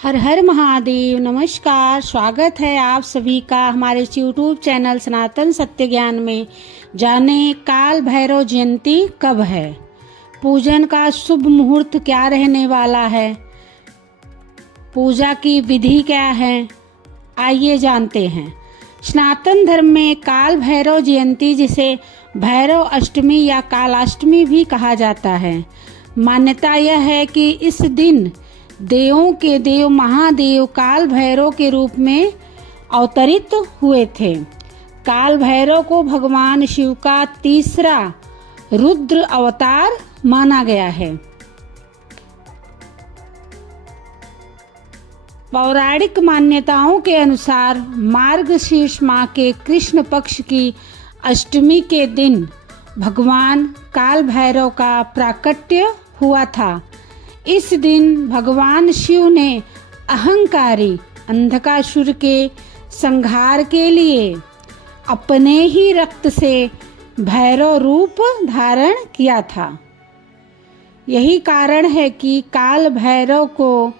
हर हर महादेव। नमस्कार, स्वागत है आप सभी का हमारे यूट्यूब चैनल सनातन सत्य ज्ञान में। जाने काल भैरव जयंती कब है, पूजन का शुभ मुहूर्त क्या रहने वाला है, पूजा की विधि क्या है, आइए जानते हैं। सनातन धर्म में काल भैरव जयंती, जिसे भैरव अष्टमी या कालाष्टमी भी कहा जाता है, मान्यता यह है कि इस दिन देवों के देव महादेव काल भैरव के रूप में अवतरित हुए थे। काल भैरव को भगवान शिव का तीसरा रुद्र अवतार माना गया है। पौराणिक मान्यताओं के अनुसार मार्गशीर्ष माह के कृष्ण पक्ष की अष्टमी के दिन भगवान काल भैरव का प्राकट्य हुआ था। इस दिन भगवान शिव ने अहंकारी अंधकासुर के संहार के लिए अपने ही रक्त से भैरव रूप धारण किया था। यही कारण है कि काल भैरव को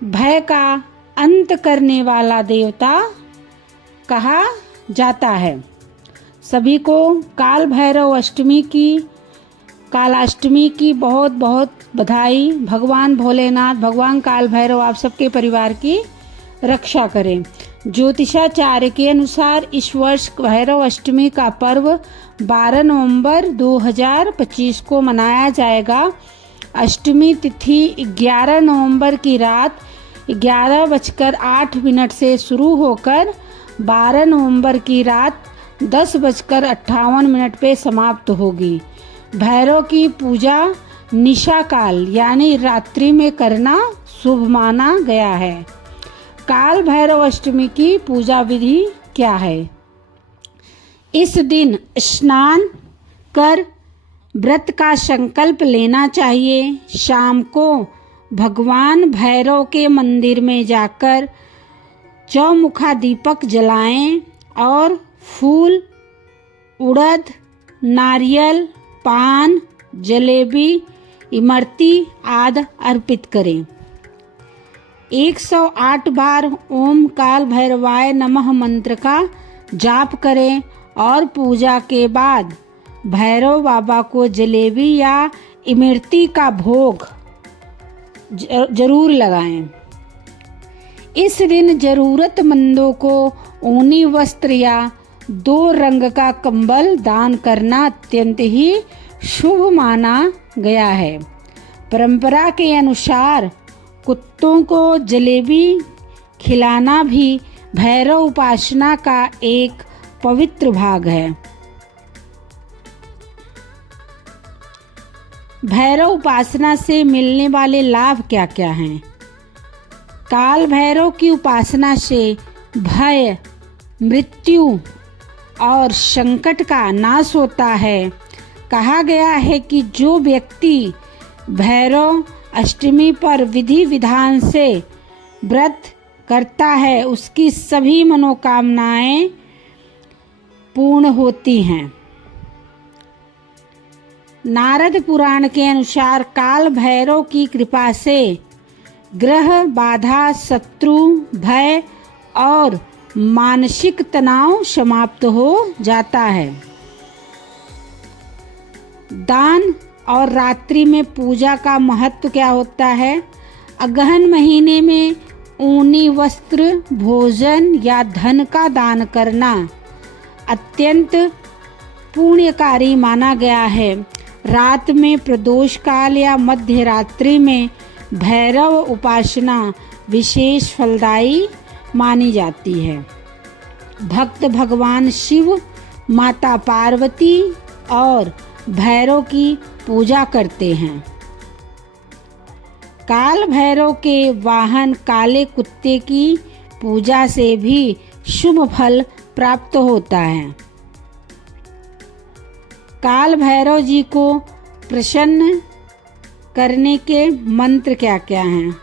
भय का अंत करने वाला देवता कहा जाता है। सभी को काल भैरव कालाष्टमी की बहुत बहुत बधाई। भगवान भोलेनाथ, भगवान काल भैरव आप सबके परिवार की रक्षा करें। ज्योतिषाचार्य के अनुसार इस वर्ष भैरव अष्टमी का पर्व 12 नवंबर 2025 को मनाया जाएगा। अष्टमी तिथि 11 नवंबर की रात 11:08 से शुरू होकर 12 नवंबर की रात 10:58 पे समाप्त होगी। भैरव की पूजा निशा काल यानी रात्रि में करना शुभ माना गया है। काल भैरव अष्टमी की पूजा विधि क्या है? इस दिन स्नान कर व्रत का संकल्प लेना चाहिए। शाम को भगवान भैरव के मंदिर में जाकर चौमुखा दीपक जलाएं और फूल, उड़द, नारियल, पान, जलेबी, इमरती आदि अर्पित करें। 108 बार ओम काल भैरवाय नमः मंत्र का जाप करें और पूजा के बाद भैरव बाबा को जलेबी या इमरती का भोग जरूर लगाएं। इस दिन जरूरतमंदों को ऊनी वस्त्र या 2 रंग का कंबल दान करना अत्यंत ही शुभ माना गया है। परंपरा के अनुसार कुत्तों को जलेबी खिलाना भी भैरव उपासना का एक पवित्र भाग है। भैरव उपासना से मिलने वाले लाभ क्या क्या हैं? काल भैरव की उपासना से भय, मृत्यु और संकट का नाश होता है। कहा गया है कि जो व्यक्ति भैरव अष्टमी पर विधि विधान से व्रत करता है उसकी सभी मनोकामनाएं पूर्ण होती हैं। नारद पुराण के अनुसार काल भैरव की कृपा से ग्रह बाधा, शत्रु भय और मानसिक तनाव समाप्त हो जाता है। दान और रात्रि में पूजा का महत्व क्या होता है? अगहन महीने में ऊनी वस्त्र, भोजन या धन का दान करना अत्यंत पुण्यकारी माना गया है। रात में प्रदोष काल या मध्य रात्रि में भैरव उपासना विशेष फलदायी मानी जाती है। भक्त भगवान शिव, माता पार्वती और भैरव की पूजा करते हैं। काल भैरव के वाहन काले कुत्ते की पूजा से भी शुभ फल प्राप्त होता है। काल भैरव जी को प्रसन्न करने के मंत्र क्या क्या हैं?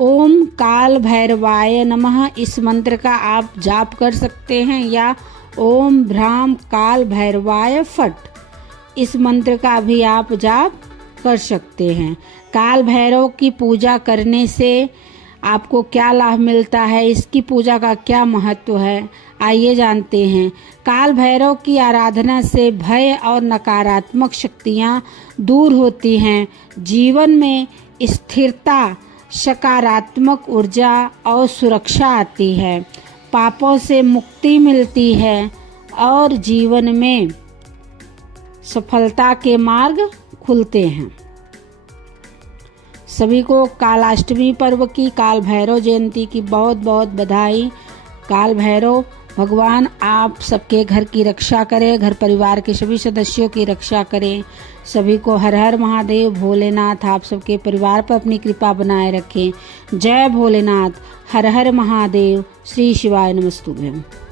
ओम काल भैरवाय नमः इस मंत्र का आप जाप कर सकते हैं या ओम भ्राम काल भैरवाय फट। इस मंत्र का भी आप जाप कर सकते हैं। काल भैरव की पूजा करने से आपको क्या लाभ मिलता है, इसकी पूजा का क्या महत्व है, आइए जानते हैं। काल भैरव की आराधना से भय और नकारात्मक शक्तियाँ दूर होती हैं। जीवन में स्थिरता, सकारात्मक ऊर्जा और सुरक्षा आती है। पापों से मुक्ति मिलती है और जीवन में सफलता के मार्ग खुलते हैं। सभी को कालाष्टमी पर्व की, काल भैरव जयंती की बहुत बहुत बधाई। काल भैरव भगवान आप सबके घर की रक्षा करें, घर परिवार के सभी सदस्यों की रक्षा करें। सभी को हर हर महादेव। भोलेनाथ आप सबके परिवार पर अपनी कृपा बनाए रखें। जय भोलेनाथ। हर हर महादेव। श्री शिवाय नमस्तुभ्यं।